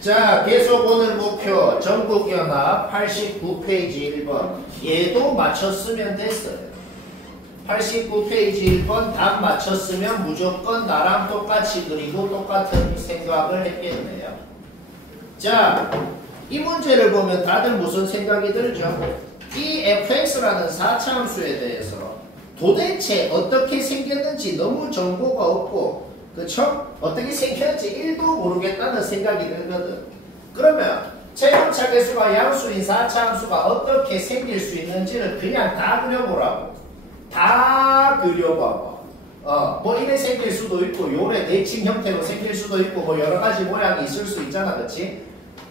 자, 계속 오늘 목표 전국연합 89페이지 1번. 얘도 맞췄으면 됐어요. 89페이지 1번 답 맞췄으면 무조건 나랑 똑같이 그리고 똑같은 생각을 했겠네요. 자, 이 문제를 보면 다들 무슨 생각이 들죠? 이 fx라는 4차함수에 대해서 도대체 어떻게 생겼는지 너무 정보가 없고, 그쵸? 어떻게 생겼는지 1도 모르겠다는 생각이 들거든. 그러면 최고차 계수가 양수인 4차함수가 어떻게 생길 수 있는지를 그냥 다 그려보라고. 다 그려봐봐. 뭐 이래 생길 수도 있고 요래 대칭 형태로 생길 수도 있고 뭐 여러가지 모양이 있을 수 있잖아, 그치?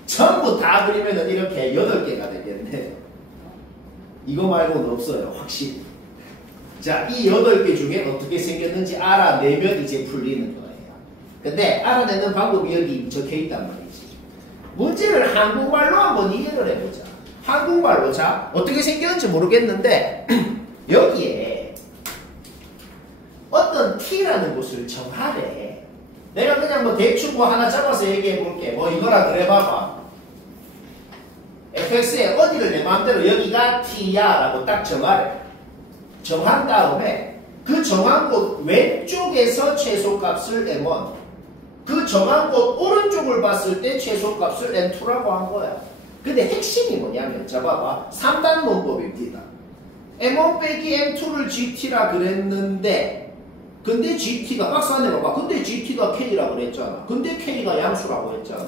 전부 다 그리면은 이렇게 8개가 되겠네. 이거 말고는 없어요, 확실히. 자, 이 8개 중에 어떻게 생겼는지 알아내면 이제 풀리는 거예요. 근데 알아내는 방법이 여기 적혀 있단 말이지. 문제를 한국말로 한번 이해를 해보자. 한국말로. 자, 어떻게 생겼는지 모르겠는데 여기에 어떤 t라는 곳을 정하래. 내가 그냥 뭐 대충 뭐 하나 잡아서 얘기해 볼게. 뭐 이거라 그래 봐봐. fx의 어디를 내 마음대로 여기가 t야 라고 딱 정하래. 정한 다음에 그 정한 곳 왼쪽에서 최소값을 m1, 그 정한 곳 오른쪽을 봤을 때 최소값을 m2라고 한 거야. 근데 핵심이 뭐냐면, 자 봐봐, 3단 문법입니다. m1 빼기 m2를 gt라 그랬는데, 근데 gt가 박스 안에 봐봐. 근데 gt가 k라 그랬잖아. 근데 k가 양수라고 했잖아.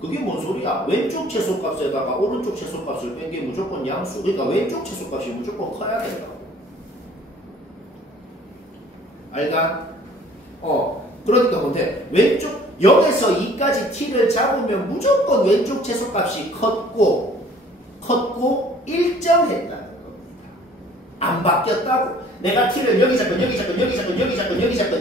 그게 뭔 소리야? 왼쪽 최소값에다가 오른쪽 최소값을 뺀 게 무조건 양수. 그러니까 왼쪽 최소값이 무조건 커야 된다고. 알가? 그러니까 뭔데? 왼쪽 0에서 2까지 t를 잡으면 무조건 왼쪽 최소값이 컸고 일정했다는 겁니다. 안 바뀌었다고. 내가 t를 여기 잡고 여기 잡고 여기 잡고 여기 잡고 여기 잡고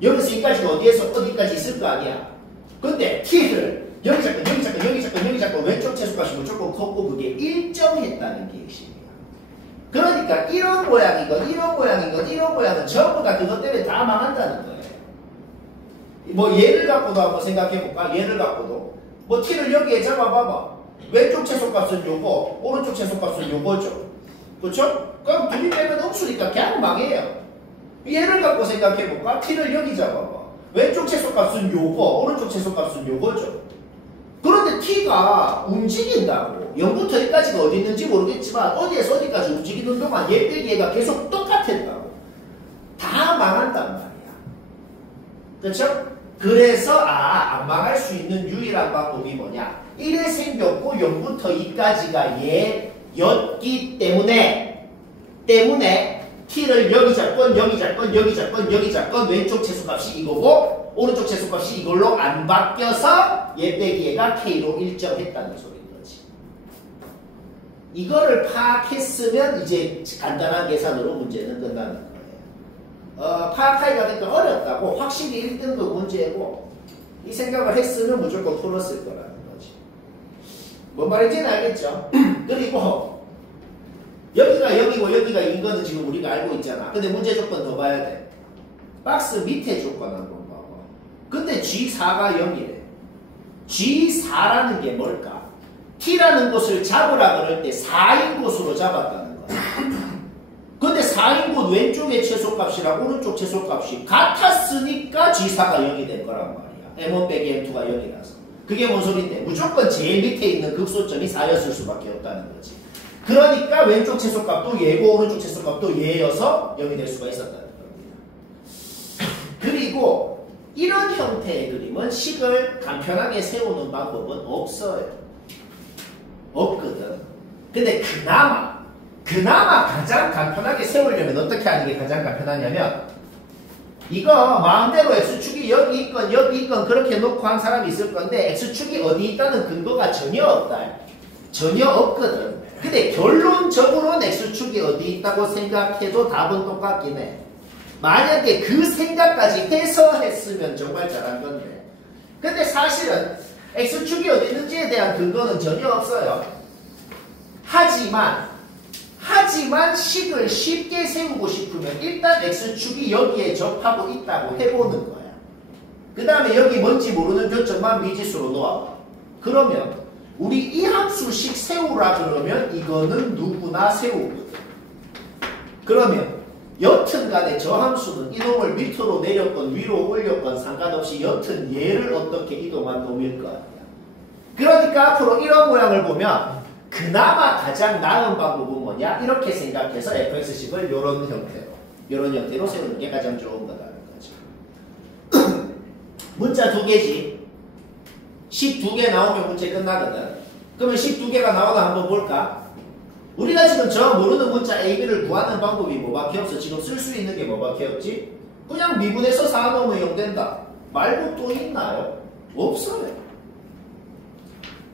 0에서 2까지가 어디까지 있을 거 아니야. 근데 t를 여기 잡고 여기 잡고 여기 잡고 여기 잡고 왼쪽 최소값이 무조건 컸고 그게 일정했다는 게 핵심이야. 그러니까 이런 모양이건 이런 모양이건 이런 모양은 전부 다 그것 때문에 다 망한다는 거예요. 뭐 얘를 갖고도 한번 생각해볼까? 얘를 갖고도 뭐 t를 여기에 잡아봐봐. 왼쪽 최소값은 요거, 오른쪽 최소값은 요거죠. 그렇죠? 그럼 둘이 빼면 음수니까 그냥 망해요. 얘를 갖고 생각해볼까? t를 여기 잡아봐. 왼쪽 최소값은 요거, 오른쪽 최소값은 요거죠. 그런데 t가 움직인다고. 0부터 1까지가 어디 있는지 모르겠지만 어디에서 어디까지 움직이는 동안 얘 빼기 얘가 계속 똑같았다고. 다 망한단 말이야. 그렇죠? 그래서 안 망할 수 있는 유일한 방법이 뭐냐? 1에 생겼고 0부터 2까지가 얘였기 때문에 t를 여기 잡건 여기 잡건 여기 잡건 여기 잡건 왼쪽 최소값이 이거고 오른쪽 최소값이 이걸로 안 바뀌어서 얘 빼기 얘가 k로 일정했다는 소리인 거지. 이거를 파악했으면 이제 간단한 계산으로 문제는 끝나는 거예요. 파악하기가 그러니까 어렵다고. 확실히 1등급 문제고 이 생각을 했으면 무조건 풀었을 거라는 거지. 뭔 말인지는 알겠죠? 그리고 여기가 여기고 여기가 이거는 지금 우리가 알고 있잖아. 근데 문제 조건 더 봐야 돼. 박스 밑에 조건 한번 봐봐. 근데 G4가 0이래. G4라는 게 뭘까? T라는 곳을 잡으라 그럴 때 4인 곳으로 잡았다는 거야. 근데 4인 곳 왼쪽의 최소값이랑 오른쪽 최소값이 같았으니까 G4가 0이 된 거란 말이야. M1 빼기 M2가 0이라서. 그게 뭔 소린데? 무조건 제일 밑에 있는 극소점이 4였을 수밖에 없다는 거지. 그러니까 왼쪽 최소값도 얘고 오른쪽 최소값도 얘여서 0이 될 수가 있었다는 겁니다. 그리고 이런 형태의 그림은 식을 간편하게 세우는 방법은 없어요. 없거든. 근데 그나마 가장 간편하게 세우려면 어떻게 하는 게 가장 간편하냐면 이거 마음대로 X축이 여기 있건 그렇게 놓고 한 사람이 있을 건데 X축이 어디 있다는 근거가 전혀 없다. 전혀 없거든. 근데 결론적으로는 X축이 어디 있다고 생각해도 답은 똑같긴 해. 만약에 그 생각까지 해서 했으면 정말 잘한 건데. 근데 사실은 X축이 어디 있는지에 대한 근거는 전혀 없어요. 하지만 식을 쉽게 세우고 싶으면 일단 X축이 여기에 접하고 있다고 해보는 거야. 그 다음에 여기 뭔지 모르는 교점만 미지수로 놓아봐. 그러면 우리 이 함수씩 세우라 그러면 이거는 누구나 세우거든. 그러면 여튼 간에 저 함수는 이동을 밑으로 내렸건 위로 올렸건 상관없이 여튼 얘를 어떻게 이동한 놈일 거 아니야. 그러니까 앞으로 이런 모양을 보면 그나마 가장 나은 방법은 뭐냐? 이렇게 생각해서 fx식을 이런 형태로 세우는 게 가장 좋은 거다라는 거죠. 문자 2개지. 12개 나오면 문제 끝나거든. 그러면 12개가 나오나 한번 볼까? 우리가 지금 저 모르는 문자 A, B를 구하는 방법이 뭐밖에 없어. 지금 쓸 수 있는 게 뭐밖에 없지? 그냥 미분에서 4 넣으면 0 된다. 말고 또 있나요? 없어요.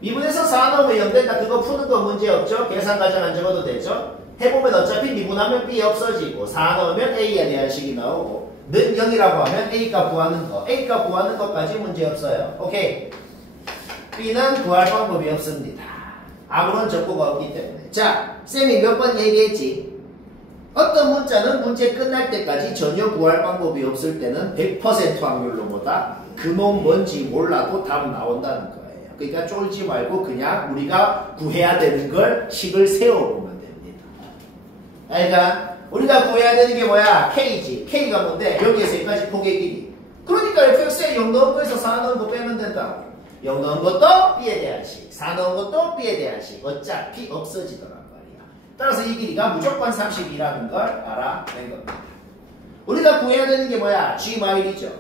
미분에서 4 넣으면 0 된다. 그거 푸는 거 문제 없죠? 계산 과정 안 적어도 되죠? 해보면 어차피 미분하면 B 없어지고 4 넣으면 A에 대한 식이 나오고 는 0이라고 하면 A값 구하는 거. A값 구하는 것까지 문제 없어요. 오케이. B는 구할 방법이 없습니다. 아무런 적고가 없기 때문에. 자, 쌤이 몇 번 얘기했지? 어떤 문자는 문제 끝날 때까지 전혀 구할 방법이 없을 때는 100% 확률로 뭐다? 그놈 뭔지 몰라도 답 나온다는 거예요. 그러니까 쫄지 말고 그냥 우리가 구해야 되는 걸 식을 세워보면 됩니다. 그러니까 우리가 구해야 되는 게 뭐야? K지. K가 뭔데? 여기에서 여기까지 폭의 길이. 그러니까 fx에 0 넣은 거에서 4 넣은 거 빼면 된다. 0 넣은 것도 B에 대한 식, 4 넣은 것도 B에 대한 식. 어차피 없어지더란 말이야. 따라서 이 길이가 무조건 30이라는 걸 알아낸 겁니다. 우리가 구해야 되는 게 뭐야? G 마일이죠.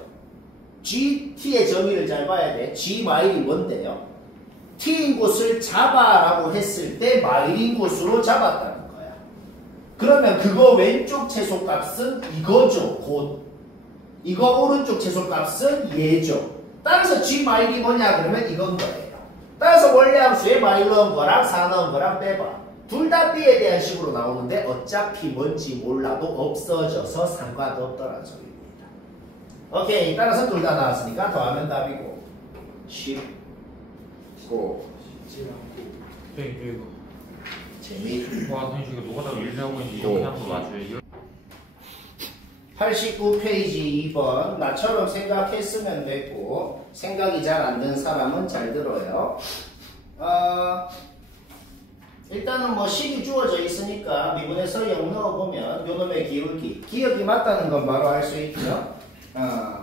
G, T의 정의를 잘 봐야 돼. G 마일이 뭔데요? T인 곳을 잡아라고 했을 때 마일인 곳으로 잡았다는 거야. 그러면 그거 왼쪽 최소값은 이거죠. 곧. 이거 오른쪽 최소값은 얘죠. 따라서 G 마일이 뭐냐 그러면 이건 거예요. 따라서 원래 함수에 마일 넣은 거랑 4 넣은 거랑 빼봐. 둘 다 B에 대한 식으로 나오는데 어차피 뭔지 몰라도 없어져서 상관없더란 소리입니다. 오케이. 따라서 둘 다 나왔으니까 더하면 답이고 19 재미. 와, 선생님 이거 노가다가 일하고 있는데 이렇게 하는 거 맞아요? 89페이지 2번. 나처럼 생각했으면 됐고 생각이 잘 안 든 사람은 잘 들어요. 일단은 뭐 식이 주어져 있으니까 미분에서 0 넣어보면 요놈의 기울기. 기억이 맞다는 건 바로 알 수 있죠.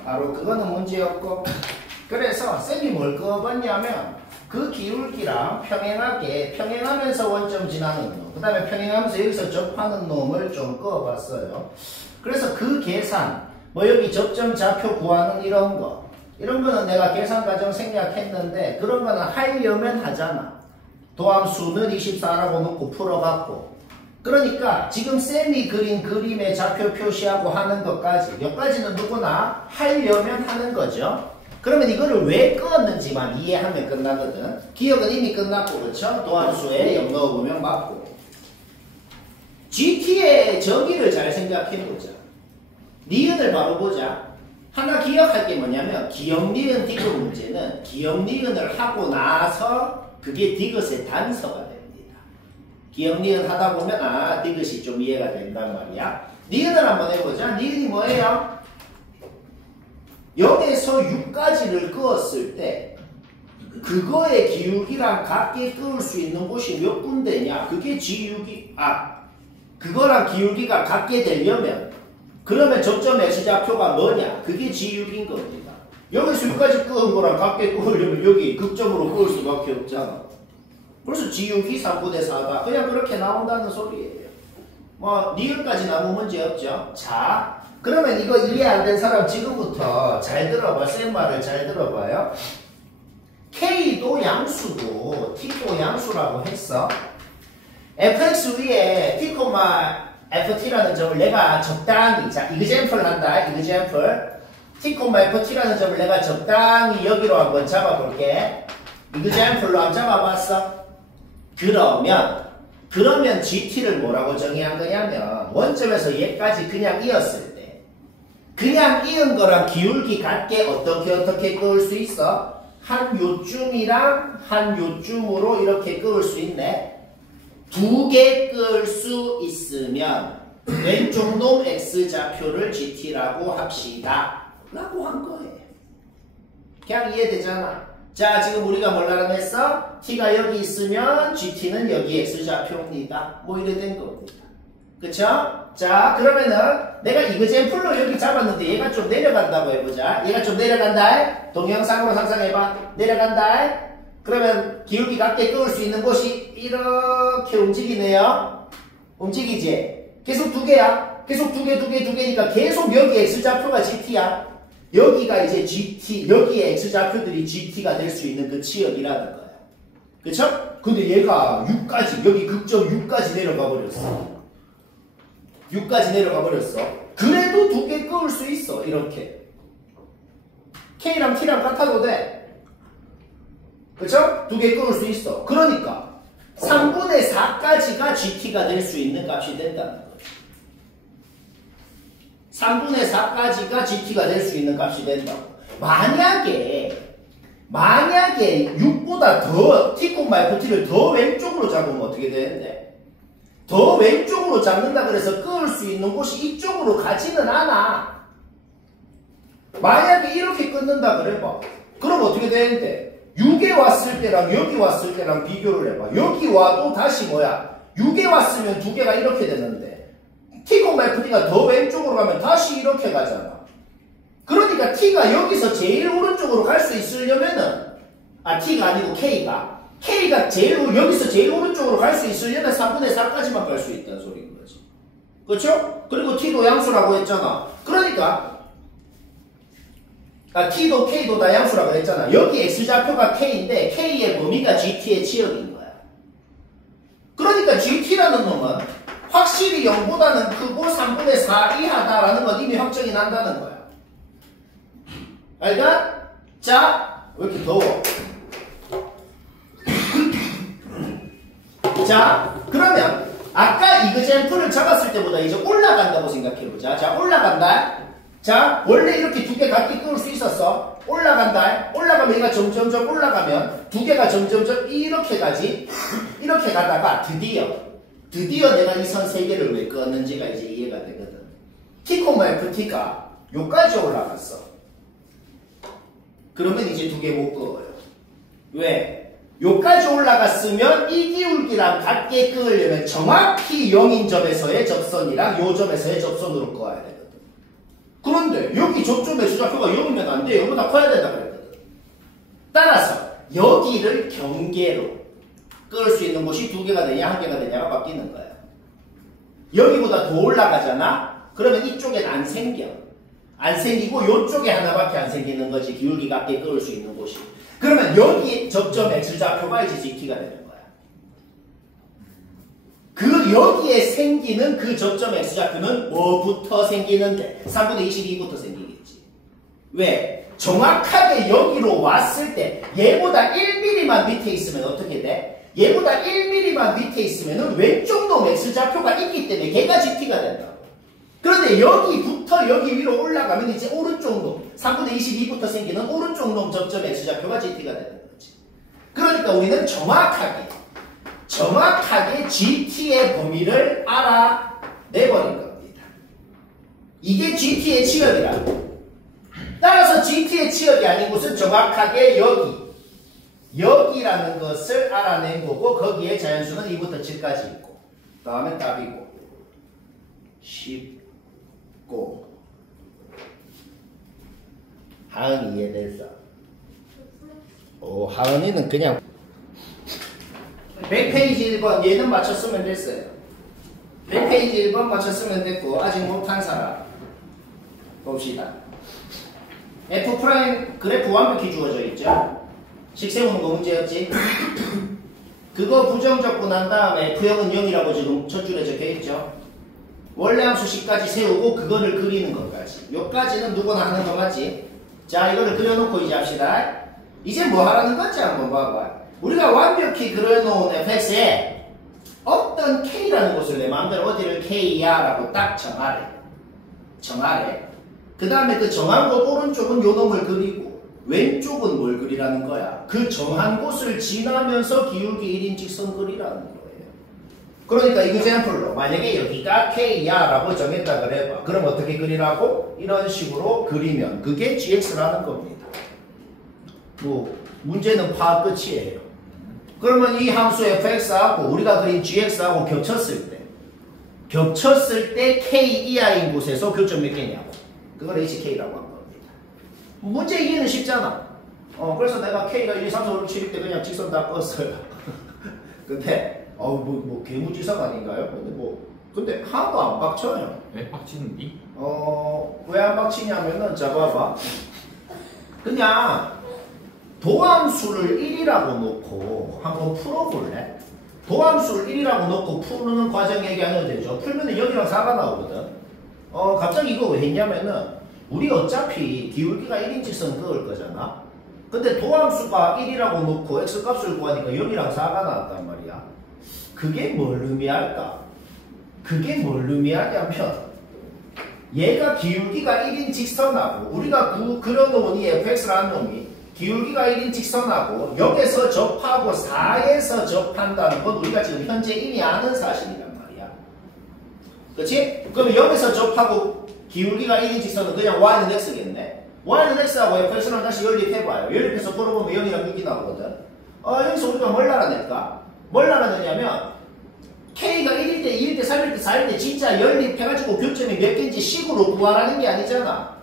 바로 그거는 문제였고, 그래서 쌤이 뭘 그어봤냐면 그 기울기랑 평행하면서 원점 지나는 놈, 그 다음에 평행하면서 여기서 접하는 놈을 좀 그어봤어요. 그래서 그 계산, 뭐 여기 접점 좌표 구하는 이런 거는 내가 계산 과정 생략했는데 그런 거는 하려면 하잖아. 도함수는 24라고 놓고 풀어갖고. 그러니까 지금 쌤이 그린 그림의 좌표 표시하고 하는 것까지, 여기까지는 누구나 하려면 하는 거죠. 그러면 이거를 왜 끄었는지만 이해하면 끝나거든. 기억은 이미 끝났고, 그렇죠? 도함수에 0 넣어보면 맞고. GT의 정의를 잘 생각해보자. 니은을 바로 보자. 하나 기억할 게 뭐냐면 기역, 니은, 디귿 문제는 기역, 니은을 하고 나서 그게 디귿의 단서가 됩니다. 기역, 니은 하다 보면 디귿이 좀 이해가 된단 말이야. 니은을 한번 해보자. 니은이 뭐예요? 0에서 6까지를 그었을 때 그거의 기울기랑 같게 그을 수 있는 곳이 몇 군데냐? 그게 G6이 그거랑 기울기가 같게 되려면 그러면 접점 X좌표가 뭐냐? 그게 G6인 겁니다. 여기서 여기까지 끄은 거랑 같게 끄으려면 여기 극점으로 끄을 수밖에 없잖아. 그래서 G6이 3분의 4다. 그냥 그렇게 나온다는 소리예요. 뭐 니은까지 나오면 문제 없죠. 자, 그러면 이거 이해 안 된 사람 지금부터 잘 들어봐. 쌤 말을 잘 들어봐요. K도 양수고 T도 양수라고 했어. fx 위에 t, ft라는 점을 내가 적당히, 자, example 한다. example. t, ft라는 점을 내가 적당히 여기로 한번 잡아볼게. example로 한번 잡아봤어. 그러면 gt를 뭐라고 정의한 거냐면 원점에서 얘까지 그냥 이었을 때 그냥 이은 거랑 기울기 같게 어떻게 그을 수 있어? 한 요쯤이랑 한 요쯤으로 이렇게 그을 수 있네. 두 개 끌 수 있으면 왼쪽 놈 x좌표를 gt라고 합시다 라고 한 거예요. 그냥 이해되잖아. 자, 지금 우리가 뭐라 그랬어? t가 여기 있으면 gt는 여기 x좌표입니다. 뭐 이래 된 겁니다. 그쵸? 자, 그러면은 내가 이그젠플로 여기 잡았는데 얘가 좀 내려간다고 해보자. 얘가 좀 내려간다. 동영상으로 상상해봐. 내려간다. 그러면 기울기 같게 끄을 수 있는 곳이 이렇게 움직이네요. 움직이지? 계속 두 개야. 계속 두 개니까 계속 여기 x좌표가 gt야. 여기가 이제 gt, 여기에 x좌표들이 gt가 될 수 있는 그 치역이라는 거야. 그쵸? 근데 얘가 6까지, 여기 극점 6까지 내려가 버렸어. 6까지 내려가 버렸어. 그래도 두 개 끄을 수 있어. 이렇게. K랑 T랑 같아도 돼. 그쵸? 두 개 끄을 수 있어. 그러니까 3분의 4까지가 GT가 될 수 있는 값이 된다는 거죠. 3분의 4까지가 GT가 될 수 있는 값이 된다고. 만약에 6보다 더 T, F를 더 왼쪽으로 잡으면 어떻게 되는데? 더 왼쪽으로 잡는다 그래서 끄을 수 있는 곳이 이쪽으로 가지는 않아. 만약에 이렇게 끊는다 그래봐. 그럼 어떻게 되는데? 6에 왔을 때랑 여기 왔을 때랑 비교를 해봐. 여기 와도 다시 뭐야? 6에 왔으면 두 개가 이렇게 되는데 T, FT가 더 왼쪽으로 가면 다시 이렇게 가잖아. 그러니까 T가 여기서 제일 오른쪽으로 갈 수 있으려면은 T가 아니고 K가 여기서 제일 오른쪽으로 갈 수 있으려면 3분의 4까지만 갈 수 있다는 소리인 거지. 그렇죠? 그리고 T도 양수라고 했잖아. 그러니까 T도 K도 다 양수라고 했잖아. 여기 X좌표가 K인데 K의 범위가 GT의 치역인 거야. 그러니까 GT라는 놈은 확실히 0보다는 크고 3분의 4 이하다라는 건 이미 확정이 난다는 거야. 알까? 자, 왜 이렇게 더워? 자, 그러면 아까 이그젠플을 잡았을 때보다 이제 올라간다고 생각해보자. 자, 올라간다. 자, 원래 이렇게 두 개 같이 끄을 수 있었어. 올라간다. 올라가면 얘가 점점점 올라가면 두 개가 점점점 이렇게 가지. 이렇게 가다가 드디어 내가 이 선 세 개를 왜 껐는지가 이제 이해가 되거든. T, FT가 요까지 올라갔어. 그러면 이제 두 개 못 그어요. 왜? 요까지 올라갔으면 이 기울기랑 같게 끄으려면 정확히 0인 점에서의 접선이랑 요 점에서의 접선으로 그어야 되거든. 그런데 여기 접점 X좌표가 0이면 안 돼. 0보다 커야 된다 그랬거든. 따라서 여기를 경계로 끌 수 있는 곳이 두 개가 되냐 한 개가 되냐가 바뀌는 거야. 여기보다 더 올라가잖아? 그러면 이쪽엔 안 생겨. 안 생기고 이쪽에 하나밖에 안 생기는 거지. 기울기 같게 끌 수 있는 곳이. 그러면 여기 접점 X좌표가 이제 GT가 되는 거야. 그 여기에 생기는 그 접점 X좌표는 뭐부터 생기는데? 3분의 22부터 생기겠지. 왜? 정확하게 여기로 왔을 때 얘보다 1mm만 밑에 있으면 어떻게 돼? 얘보다 1mm만 밑에 있으면 왼쪽 놈 X좌표가 있기 때문에 걔가 GT가 된다. 그런데 여기부터 여기 위로 올라가면 이제 오른쪽 놈 3분의 22부터 생기는 오른쪽 놈 접점 X좌표가 GT가 되는 거지. 그러니까 우리는 정확하게 GT의 범위를 알아내버린 겁니다. 이게 GT의 치역이라고. 따라서 GT의 치역이 아닌 곳은 정확하게 여기라는 것을 알아낸 거고 거기에 자연수는 2부터 7까지 있고 그 다음에 답이고 10고 하은이 이해됐어? 하은이는 그냥 100페이지 1번 얘는 맞췄으면 됐어요. 100페이지 1번 맞췄으면 됐고 아직 못한 사람 봅시다. F' 그래프 완벽히 주어져 있죠? 식 세우는 거 문제였지? 그거 부정 적고 난 다음에 F형은 0이라고 지금 첫 줄에 적혀 있죠? 원래 함수 식까지 세우고 그거를 그리는 것까지. 요까지는 누구나 하는 거 맞지? 자, 이거를 그려놓고 이제 합시다. 이제 뭐 하라는 건지 한번 봐봐. 우리가 완벽히 그려놓은 fx에 어떤 k라는 곳을 내 마음대로 어디를 k야 라고 딱 정하래. 그 다음에 그 정한 곳 오른쪽은 요 놈을 그리고 왼쪽은 뭘 그리라는 거야? 그 정한 곳을 지나면서 기울기 1인 직선 그리라는 거예요. 그러니까 이그젠플로 만약에 여기가 k야 라고 정했다 그래봐. 그럼 어떻게 그리라고? 이런 식으로 그리면 그게 gx라는 겁니다. 뭐 문제는 파악 끝이에요. 그러면 이 함수 fx하고 우리가 그린 gx하고 겹쳤을 때 k 이하인 곳에서 교점 몇 개냐고. 그걸 hk라고 한 겁니다. 문제 이해는 쉽잖아. 그래서 내가 k가 1, 2, 3, 4, 5, 6, 7일 때 그냥 직선 다 껐어요. 근데 뭐 개무지성 아닌가요? 근데 하나도 안 빡쳐요. 왜 빡치는디? 왜 안 빡치냐면은 자 봐봐. 그냥 도함수를 1이라고 놓고 한번 풀어볼래? 도함수를 1이라고 놓고 푸는 과정 얘기하면 되죠. 풀면은 0이랑 4가 나오거든. 갑자기 이거 왜 했냐면은 우리 어차피 기울기가 1인 직선 그을 거잖아. 근데 도함수가 1이라고 놓고 x값을 구하니까 0이랑 4가 나왔단 말이야. 그게 뭘 의미할까? 그게 뭘 의미하냐면 얘가 기울기가 1인 직선하고 우리가 그려놓은 이 fx라는 놈이 기울기가 1인 직선하고 0에서 접하고 4에서 접한다는 건 우리가 지금 현재 이미 아는 사실이란 말이야. 그치? 그럼 0에서 접하고 기울기가 1인 직선은 그냥 y는 x겠네. y는 x하고 fx랑 다시 연립해봐요. 연립해서 풀어보면 0이랑 6이 나오거든. 여기서 우리가 뭘 알아낼까? 뭘 알아내냐면 k가 1일 때, 2일 때, 3일 때, 4일 때 진짜 연립해가지고 교점이 몇 개인지 식으로 구하라는 게 아니잖아.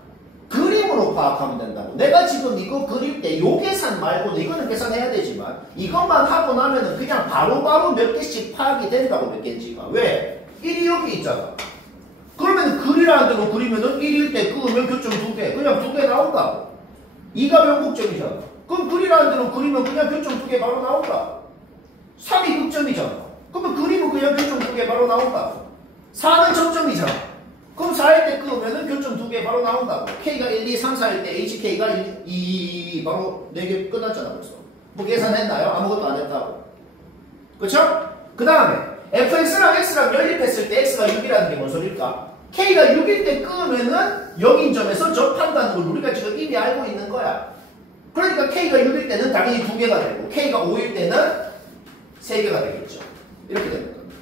그림으로 파악하면 된다고. 내가 지금 이거 그릴 때 요 계산 말고도 이거는 계산해야 되지만 이것만 하고 나면은 그냥 바로바로 몇 개씩 파악이 된다고 몇 개인지가. 왜? 1이 여기 있잖아. 그러면 그리라는 대로 그리면은 1일 때 그으면 교점 2개. 그냥 2개 나온다고. 2가 변곡점이잖아. 그럼 그리라는 대로 그리면 그냥 교점 2개 바로 나온다. 3이 극점이잖아. 그러면 그림은 그냥 교점 2개 바로 나온다고. 4는 점점이잖아. 그럼 4일 때 끄면은 교점 2개 바로 나온다고. K가 1, 2, 3, 4일 때 HK가 2 바로 4개 끝났잖아 벌써. 뭐 계산했나요? 아무것도 안 했다고. 그쵸? 그 다음에 fx랑 x랑 연립했을 때 x가 6이라는 게 뭔 소릴까? K가 6일 때 끄면은 0인점에서 접한다는 걸 우리가 지금 이미 알고 있는 거야. 그러니까 K가 6일 때는 당연히 2개가 되고 K가 5일 때는 3개가 되겠죠. 이렇게 되는 겁니다.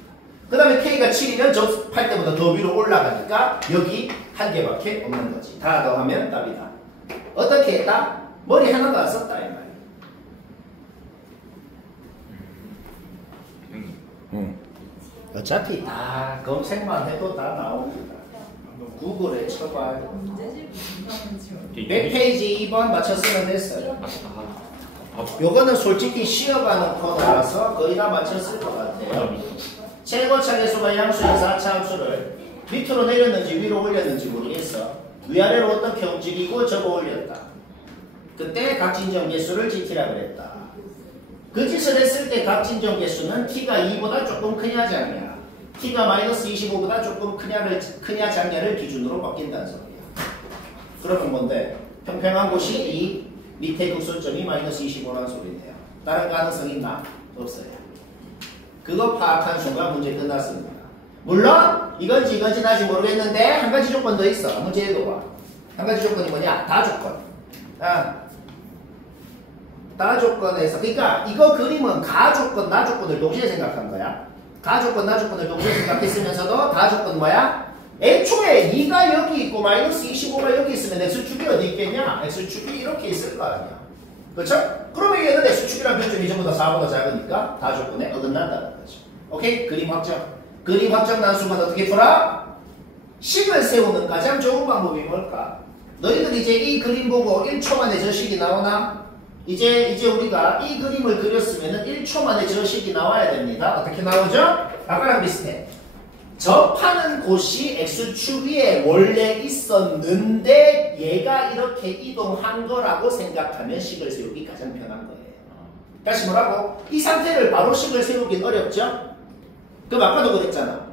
그 다음에 K가 7이면 접할 때보다 더 위로 올라가니까 여기 한 개밖에 없는 거지. 다 더하면 답이다. 어떻게 했다? 머리 하나도 안 썼다 이 말이야. 어차피 다 검색만 해도 다 나옵니다. 구글에 쳐봐요. 100페이지 2번 맞췄으면 됐어요. 요거는 솔직히 시험하는 코너라서 거의 다 맞췄을 것 같아요. 최고차 계수가 양수인 4차 함수를 밑으로 내렸는지 위로 올렸는지 모르겠어. 위아래로 어떻게 움직이고 접어 올렸다. 그때 각진정 계수를 지키라 그랬다. 그 짓을 했을 때 각진정 계수는 t가 2보다 조금 크냐 작냐, t가 마이너스 25보다 조금 크냐 작냐를 기준으로 바뀐다는 소리야. 그러면 뭔데? 평평한 곳이 2, 밑에 극소점이 마이너스 25라는 소리네요. 다른 가능성 있나? 없어요. 그거 파악한 순간 문제 끝났습니다. 물론 이건지 아직 모르겠는데 한 가지 조건 더 있어. 문제 읽어봐. 한 가지 조건이 뭐냐? 다조건. 다조건에서 그러니까 이거 그림은 가조건, 나조건을 동시에 생각한 거야. 가조건, 나조건을 동시에 생각했으면서도 다조건 뭐야? 애초에 2가 여기 있고 마이너스 25가 여기 있으면 x축이 어디 있겠냐? x축이 이렇게 있을 거 아니야. 그렇죠? 그러면 얘는 x축이랑 변점이 전부 다 4보다 작으니까 다조건에 어긋난다는 거죠. 오케이? 그림 확정. 그림 확정 난수만 어떻게 풀어? 식을 세우는 가장 좋은 방법이 뭘까? 너희들 이제 이 그림 보고 1초 만에 저 식이 나오나? 이제 우리가 이 그림을 그렸으면 1초 만에 저 식이 나와야 됩니다. 어떻게 나오죠? 아까랑 비슷해. 접하는 곳이 x축 위에 원래 있었는데 얘가 이렇게 이동한 거라고 생각하면 식을 세우기 가장 편한 거예요. 다시 뭐라고? 이 상태를 바로 식을 세우긴 어렵죠? 그럼 아까도 그랬잖아.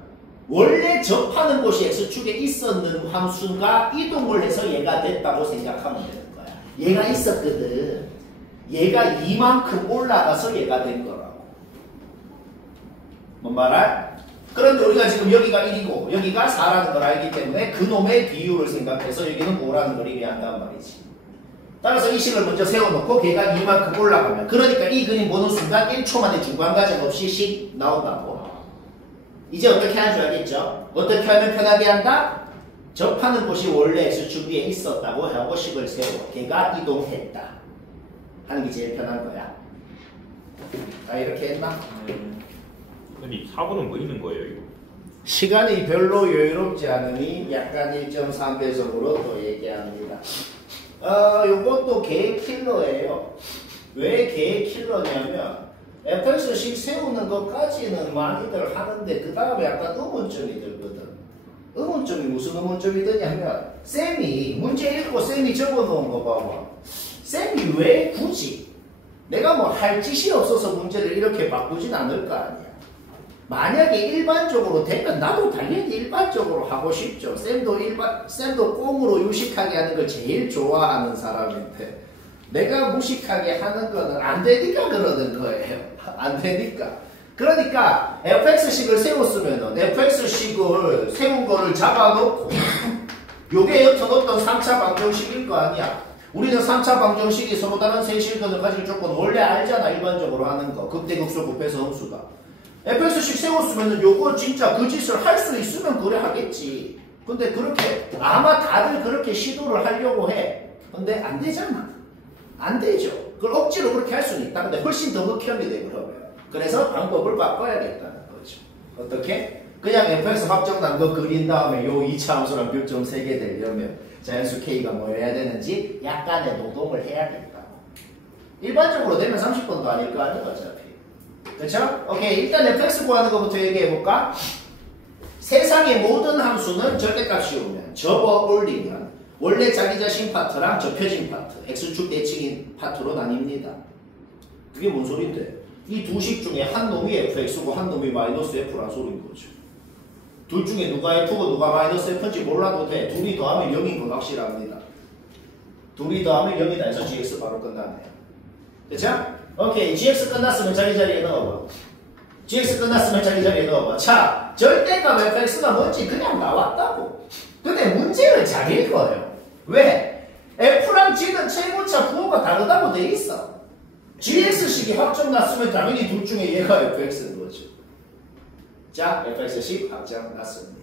원래 접하는 곳이 x축에 있었는 함수가 이동을 해서 얘가 됐다고 생각하면 되는 거야. 얘가 있었거든. 얘가 이만큼 올라가서 얘가 된 거라고. 뭔 말할? 그런데 우리가 지금 여기가 1이고 여기가 4라는 걸 알기 때문에 그놈의 비율을 생각해서 여기는 5라는 걸 의미한단 말이지. 따라서 이 식을 먼저 세워놓고 걔가 이만큼 올라가면, 그러니까 이 그림 보는 순간 1초 만에 중간 과정 없이 식 나온다고. 이제 어떻게 하는 줄 알겠죠? 어떻게 하면 편하게 한다? 접하는 곳이 원래 x축 위에 있었다고 하고 식을 세워. 걔가 이동했다. 하는 게 제일 편한 거야. 자, 이렇게 했나? 근데 이 사고는 뭐 있는 거예요, 이거? 시간이 별로 여유롭지 않으니 약간 1.3배속으로 또 얘기합니다. 요것도 계획 킬러예요. 왜 계획 킬러냐면 fx식 세우는 것까지는 많이들 하는데 그 다음에 약간 의문점이 들거든. 의문점이 무슨 의문점이 드냐면 쌤이 문제 읽고 쌤이 적어놓은 거 봐봐. 쌤이 왜 굳이 내가 뭐 할 짓이 없어서 문제를 이렇게 바꾸진 않을 거 아니야. 만약에 일반적으로 되면 나도 당연히 일반적으로 하고 싶죠. 쌤도 꽁으로 유식하게 하는 걸 제일 좋아하는 사람인데 내가 무식하게 하는 거는 안 되니까 그러는 거예요. 안 되니까. 그러니까 fx식을 세웠으면은 fx식을 세운 거를 잡아놓고 요게 여튼 어떤 3차 방정식일 거 아니야. 우리는 3차 방정식이 서로 다른 세실근을 가질 조건 원래 알잖아. 일반적으로 하는 거. 극대극소 곱해서 함수다. fx식 세웠으면은 요거 진짜 그 짓을 할 수 있으면 그래 하겠지. 근데 그렇게 아마 다들 그렇게 시도를 하려고 해. 근데 안 되잖아. 안 되죠. 그걸 억지로 그렇게 할 수는 있다. 근데 훨씬 더 극혐이 돼 그러면. 그래서 방법을 바꿔야겠다는 거죠. 어떻게? 그냥 fx 확정난 거 그린 다음에 요 2차 함수랑 교점 세게 되려면 자연수 k가 뭐 해야 되는지 약간의 노동을 해야겠다. 일반적으로 되면 30번도 아닐 거 아니야 어차피. 그렇죠? 오케이. 일단 fx 구하는 것부터 얘기해볼까? 세상의 모든 함수는 절대값이 오면 접어 올리면 원래 자기 자신 파트랑 접혀진 파트 x축 대칭인 파트로 나뉩니다. 그게 뭔 소린데? 이 두 식 중에 한 놈이 fx고 한 놈이 마이너스 f란 소린 거죠. 둘 중에 누가 f고 누가 마이너스 f인지 몰라도 돼. 둘이 더하면 0인 건 확실합니다. 둘이 더하면 0이다 해서 gx 바로 끝나네요. 됐죠? 오케이. gx 끝났으면 자기 자리에 넣어봐. gx 끝났으면 자기 자리에 넣어봐. 자, 절대값 fx가 뭔지 그냥 나왔다고. 근데 문제를 잘 읽어요. 왜? f랑 g는 최고차 부호가 다르다고 돼 있어. gx식이 확정 났으면 당연히 둘 중에 얘가 fx인 거죠. 자, fx식 확정 났습니다.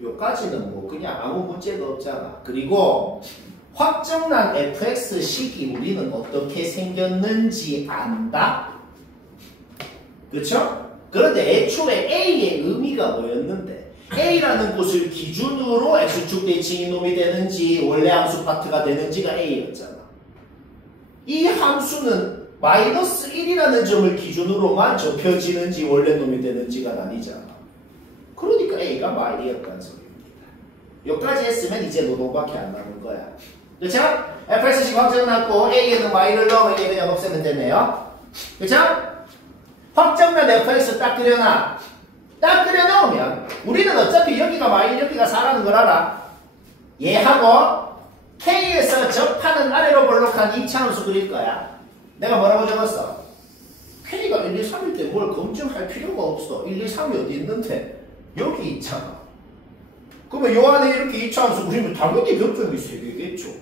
요까지는 뭐 그냥 아무 문제도 없잖아. 그리고 확정난 fx식이 우리는 어떻게 생겼는지 안다? 그쵸? 그런데 애초에 a의 의미가 뭐였는데 a라는 곳을 기준으로 x축 대칭인 놈이 되는지 원래 함수 파트가 되는지가 a였잖아. 이 함수는 마이너스 1이라는 점을 기준으로만 접혀지는지 원래 놈이 되는지가 나뉘잖아. 그러니까 a가 마일이었다는 소리입니다. 여기까지 했으면 이제 노동밖에 안 남은 거야. 그쵸? fx식 확정 났고 a에는 y를 넣으면 a 그냥 없애면 되네요. 그쵸? 확정난 fx 딱 그려놔. 딱 그려놓으면 우리는 어차피 여기가 마일 여기가 4라는 걸 알아. 얘하고 K에서 접하는 아래로 볼록한 2차 함수 그릴 거야. 내가 뭐라고 적었어? K가 1, 2, 3일 때 뭘 검증할 필요가 없어. 1, 2, 3이 어디 있는데? 여기 있잖아. 그러면 요 안에 이렇게 2차 함수 그리면 당연히 교점이 3개겠죠.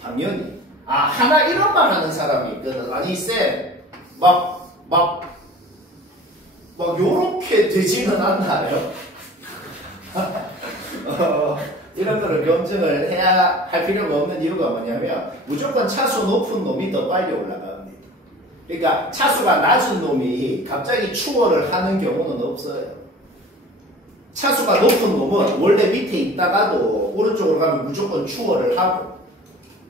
당연히. 아, 하나 이런 말 하는 사람이 있거든. 아니, 쌤, 요렇게 되지는 않나요? 이런 거를 검증을 해야 할 필요가 없는 이유가 뭐냐면 무조건 차수 높은 놈이 더 빨리 올라갑니다. 그러니까 차수가 낮은 놈이 갑자기 추월을 하는 경우는 없어요. 차수가 높은 놈은 원래 밑에 있다가도 오른쪽으로 가면 무조건 추월을 하고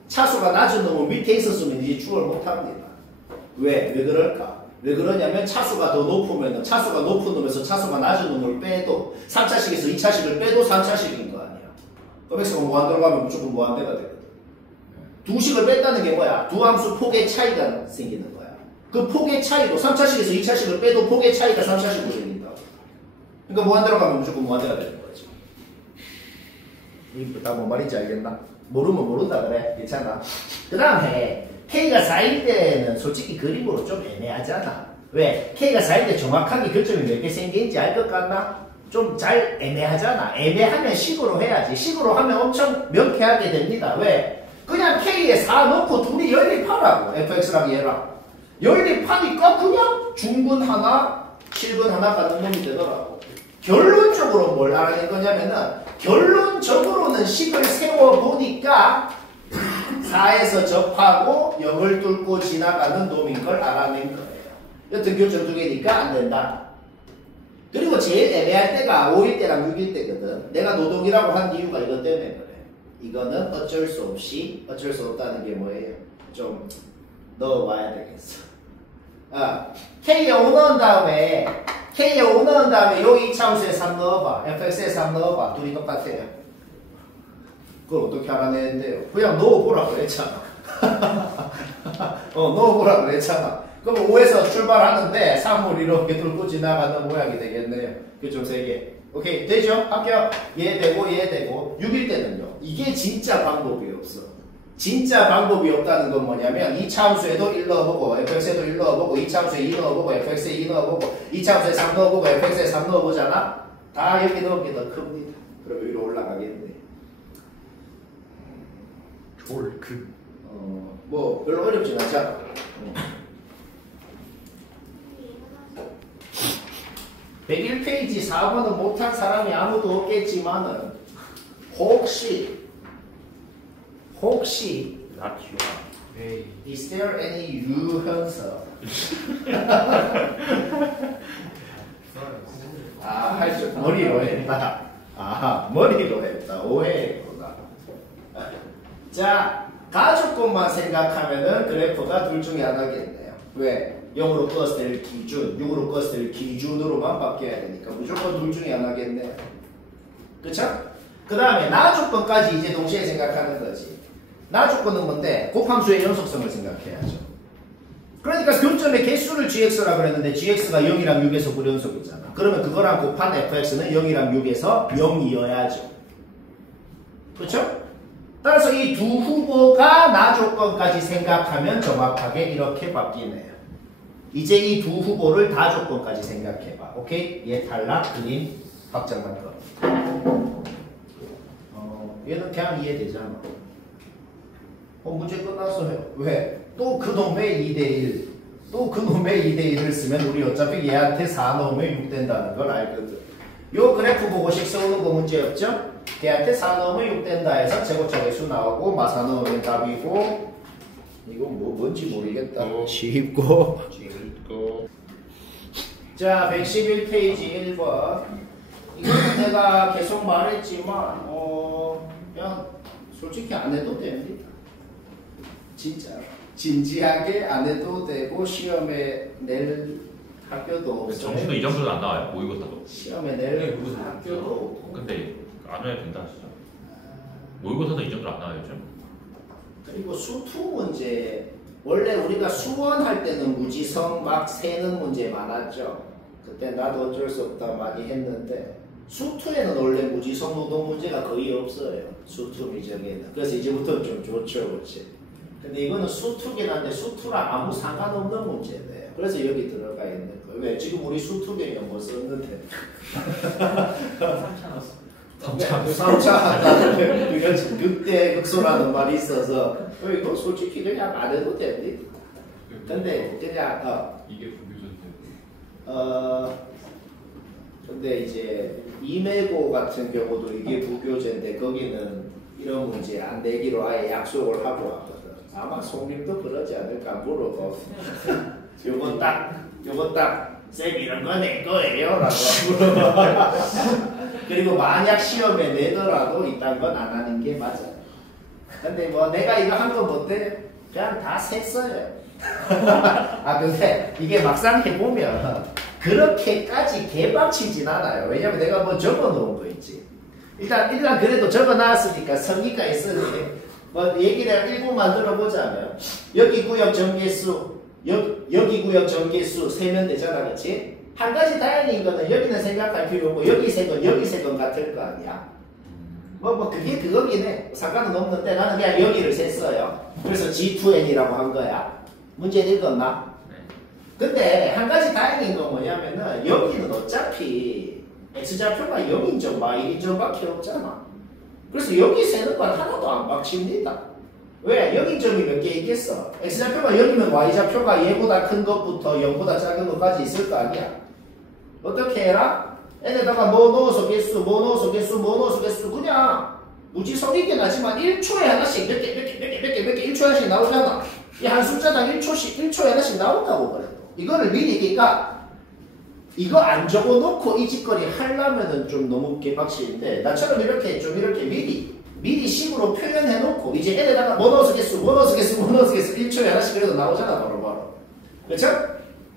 차수가 낮은 놈은 밑에 있었으면 이제 추월 못합니다. 왜 그럴까? 왜 그러냐면 차수가 더 높으면 차수가 높은 놈에서 차수가 낮은 놈을 빼도 3차식에서 2차식을 빼도 3차식인 거 아니야. 그럼 x가 무한대로 가면 무조건 무한대가 되거든. 두 식을 뺐다는 게 뭐야? 두 함수 폭의 차이가 생기는 거야. 그 폭의 차이도 3차식에서 2차식을 빼도 폭의 차이가 3차식으로 생긴다. 그러니까 무한대로 가면 무조건 무한대가 되는 거지. 이거 다 뭔 말인지 알겠나? 모르면 모른다 그래. 괜찮아. 그 다음에 K가 4일 때는 솔직히 그림으로 좀 애매하잖아. 왜? K가 4일 때 정확하게 교점이 몇 개 생기는지 알 것 같나? 좀 잘 애매하잖아. 애매하면 식으로 해야지. 식으로 하면 엄청 명쾌하게 됩니다. 왜? 그냥 K에 4 넣고 둘이 연립하라고. fx랑 얘랑. 연립하니까 그냥 중근 하나, 실근 하나 갖는 놈이 되더라고. 결론적으로 뭘 알아낸 거냐면은 결론적으로는 식을 세워보니까 4에서 접하고 0을 뚫고 지나가는 놈인 걸 알아낸 거예요. 여튼 교점 두 개니까 안 된다. 그리고 제일 애매할 때가 5일 때랑 6일 때거든. 내가 노동이라고 한 이유가 이것 때문에 그래. 이거는 어쩔 수 없다는 게 뭐예요? 좀 넣어봐야 되겠어. K에 5 넣은 다음에 여기 차함수에 3 넣어봐. fx에 3 넣어봐. 둘이 똑같아요. 그걸 어떻게 알아내는데요? 그냥 넣어보라 그랬잖아. 넣어보라 그랬잖아. 그럼 5에서 출발하는데 3을 이렇게 뚫고 지나가는 모양이 되겠네요. 교점 3개. 오케이, 되죠? 합격. 얘 되고 6일 때는요. 이게 진짜 방법이 없어. 진짜 방법이 없다는 건 뭐냐면 이 차함수에도 1 넣어보고 fx에도 1 넣어보고 이 차함수에 2 넣어보고 fx에 2 넣어보고 이 차함수에 3 넣어보고 fx에 3 넣어보잖아. 다 여기 넣은 게 더 큽니다. 그럼 위로 올라가겠네. 뭐 별로 어렵진 않잖아. 101페이지 4번은 못한 사람이 아무도 없겠지만은 혹시 나티와 is there any 유현서 할 줄 머리로 했다. 머리로 했다. 오해했구나. 자, 가족권만 생각하면은 그래프가 둘 중에 하나겠네요. 왜? 0으로 껐을 때 기준, 6으로 껐을 때 기준으로만 바뀌어야 되니까 무조건 둘 중에 하나겠네요. 그쵸? 그 다음에 나조건까지 이제 동시에 생각하는 거지. 나조건은 뭔데? 곱함수의 연속성을 생각해야죠. 그러니까 교점의 개수를 gx라 그랬는데 gx가 0이랑 6에서 불연속이잖아. 그러면 그거랑 곱한 fx는 0이랑 6에서 0이어야죠. 그쵸? 따라서 이 두 후보가 나조건까지 생각하면 정확하게 이렇게 바뀌네요. 이제 이 두 후보를 다조건까지 생각해봐. 오케이? 얘 탈락, 그림 확정한 거. 얘는 그냥 이해되잖아. 문제 끝났어요. 왜? 또 그놈의 2대1 또 그놈의 2대1을 쓰면 우리 어차피 얘한테 4 넣으면 6 된다는 걸 알거든. 요 그래프 보고식 써오는 거 문제 없죠? 걔한테 4 넣으면 6 된다 해서 제곱차계수 나오고 마사 넣으면 답이고. 이거 뭔지 모르겠다. 쉽고. 자, 111페이지 1번. 이거는 내가 계속 말했지만 그냥 솔직히 안 해도 됩니다. 진짜 진지하게 안 해도 되고 시험에 낼 학교도 없어요. 정시도 이 정도는 안 나와요? 모의고사도? 시험에 낼 학교도 없고. 근데 안 해도 된다 하시죠? 모의고사도 이 정도는 안 나와요 좀? 그리고 수투 문제 원래 우리가 수원할 때는 무지성 막 세는 문제 많았죠. 그때 나도 어쩔 수 없다 많이 했는데 수투에는 원래 무지성 노동 문제가 거의 없어요. 수투 미적에는. 그래서 이제부터 좀 좋죠, 그렇지? 근데 이거는 수투긴 한데 수투랑 아무 상관없는 문제네요. 그래서 여기 들어가 있는 거예요. 왜? 지금 우리 수투 개념 뭐 썼는데? 3차 한다는 이런 극대 극소라는 말이 있어서 이거 솔직히 그냥 안 해도 됩니다. 근데 그냥 이게 부교전인데. 근데 이제 이메고 같은 경우도 이게 부교재인데 거기는 이런 문제 안 내기로 아예 약속을 하고 왔거든. 아마 송림도 그러지 않을까 물어보. 요건 딱 쌤 이런 거 낼 거예요 라고 물어봐. 그리고 만약 시험에 내더라도 이딴 건 안 하는 게 맞아요. 근데 뭐 내가 이거 한 거 못해 그냥 다 샜어요. 근데 이게 막상 해보면 그렇게까지 개빡치진 않아요. 왜냐면 내가 뭐 적어 놓은 거 있지. 일단 그래도 적어 놨으니까 성의가 있으니 뭐 얘기를 1분만 들어보자면 여기 구역 전개수 여기 구역 전개수 세면 되잖아, 그렇지? 한 가지 다행인 거는 여기는 생각할 필요 없고 여기 세 건 같을 거 아니야. 뭐 그게 그거긴 해. 상관은 없는데 나는 그냥 여기를 셌어요. 그래서 G2N이라고 한 거야. 문제 읽었나? 근데 한 가지 다행인 건 뭐냐면은 여기는 어차피 X좌표가 0인점, Y1인점밖에 없잖아. 그래서 여기 세는 건 하나도 안 박힙니다. 왜? 0인점이 몇 개 있겠어? X좌표가 0이면 Y좌표가 얘보다 큰 것부터 0보다 작은 것까지 있을 거 아니야. 어떻게 해라? n에다가 뭐 넣어서 개수 그냥 무지성이긴 하지만 1초에 하나씩 몇 개 1초에 하나씩 나오잖아. 이 한 숫자당 1초에 하나씩 나온다고 그래도. 이거를 미리 그러니까 이거 안 적어놓고 이 짓거리 하려면은 좀 너무 개박치인데 나처럼 이렇게 좀 이렇게 미리 식으로 표현해놓고 이제 n에다가 뭐 넣어서 개수 1초에 하나씩 그래도 나오잖아 바로. 그렇죠?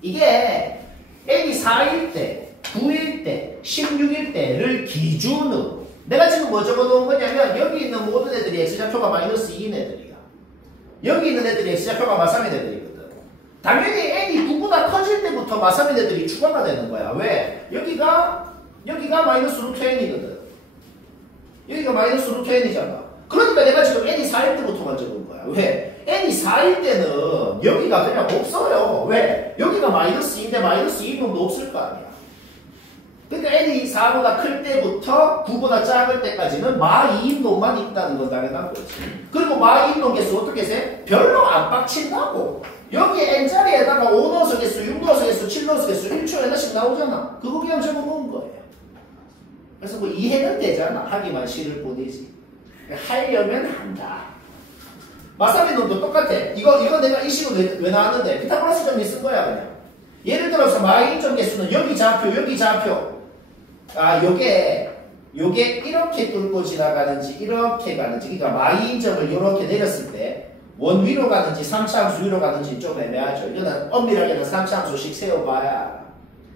이게 n이 4일 때, 9일 때, 16일 때를 기준으로 내가 지금 뭐 적어놓은 거냐면 여기 있는 모든 애들이 x좌표가 마이너스 2인 애들이야. 여기 있는 애들이 x좌표가 마삼인 애들이거든. 당연히 n이 9보다 커질 때부터 마삼인 애들이 추가가 되는 거야. 왜? 여기가 마이너스 루트 n이거든. 여기가 마이너스 루트 n이잖아. 그러니까 내가 지금 n이 4일 때부터만 적은 거야. 왜? n이 4일 때는 여기가 그냥 없어요. 왜? 여기가 마이너스 2인데 마이너스 2놈도 없을 거 아니야. 그러니까 n이 4보다 클 때부터 9보다 작을 때까지는 마2인 놈만 있다는 건 당연한 거지. 그리고 마2인 놈 개수 어떻게 세? 별로 안 빡친다고. 여기 n자리에다가 5 넣어서 개수, 6 넣어서 개수, 7 넣어서 개수 1초에 하나씩 나오잖아. 그거 그냥 적어놓은 거예요. 그래서 뭐 이해는 되잖아. 하기만 싫을 뿐이지. 하려면 한다. 마사미 놈도 똑같아. 이거 내가 이 식으로 왜 나왔는데 피타고라스 정리 쓴 거야 그냥. 예를 들어서 마이인점 개수는 여기 좌표. 아 요게 이렇게 뚫고 지나가는지 이렇게 가는지 그러니까 마이인점을 이렇게 내렸을 때 원 위로 가는지 3차함수 위로 가는지 좀 애매하죠. 이거는 엄밀하게는 3차함수씩 세워봐야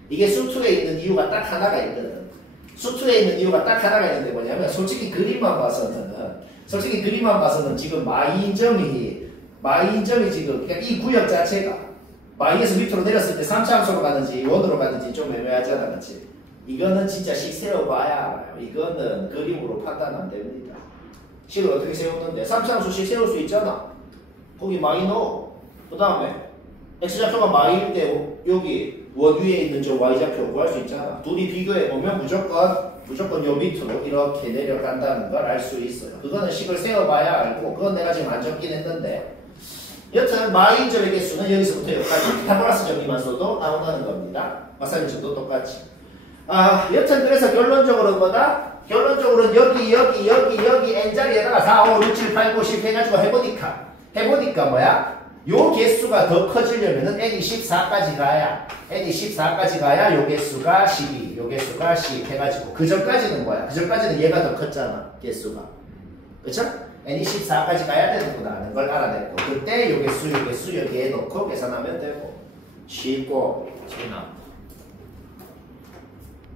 이게 수투에 있는 이유가 딱 하나가 있거든. 수투에 있는 이유가 딱 하나가 있는데 뭐냐면 솔직히 그림만 봐서는 지금 마이인점이 지금 그러니까 이 구역 자체가 마이에서 밑으로 내렸을 때 3차함수로 가는지 원으로 가는지 좀 애매하잖아. 그렇지? 이거는 진짜 식 세워봐야 알아요. 이거는 그림으로 판단 안 됩니다. 식을 어떻게 세우는데 3차함수씩 세울 수 있잖아. 거기 마이 넣어. 그 다음에 x좌표가 마이일 때 여기 원 위에 있는 저 y좌표 구할 수 있잖아. 둘이 비교해보면 무조건 요 밑으로 이렇게 내려간다는 걸 알 수 있어요. 그거는 식을 세워봐야 알고 그건 내가 지금 안 적긴 했는데 여튼 마이인점의 개수는 여기서부터 여기까지 피타고라스 정리만 써도 나온다는 겁니다. 마사님처도 똑같이. 여튼 그래서 결론적으로는 뭐다? 결론적으로는 여기 n자리에다가 4, 5, 6, 7, 8, 9, 10 해가지고 해보니까 뭐야? 요 개수가 더 커지려면은 n이 14까지 가야 요 개수가 12, 요 개수가 10 해가지고 그 전까지는 뭐야? 그 전까지는 얘가 더 컸잖아 개수가. 그쵸? n이 14까지 가야 되는구나 하는 걸 알아냈고 그때 요 개수 여기에 넣고 계산하면 되고 쉽고 재나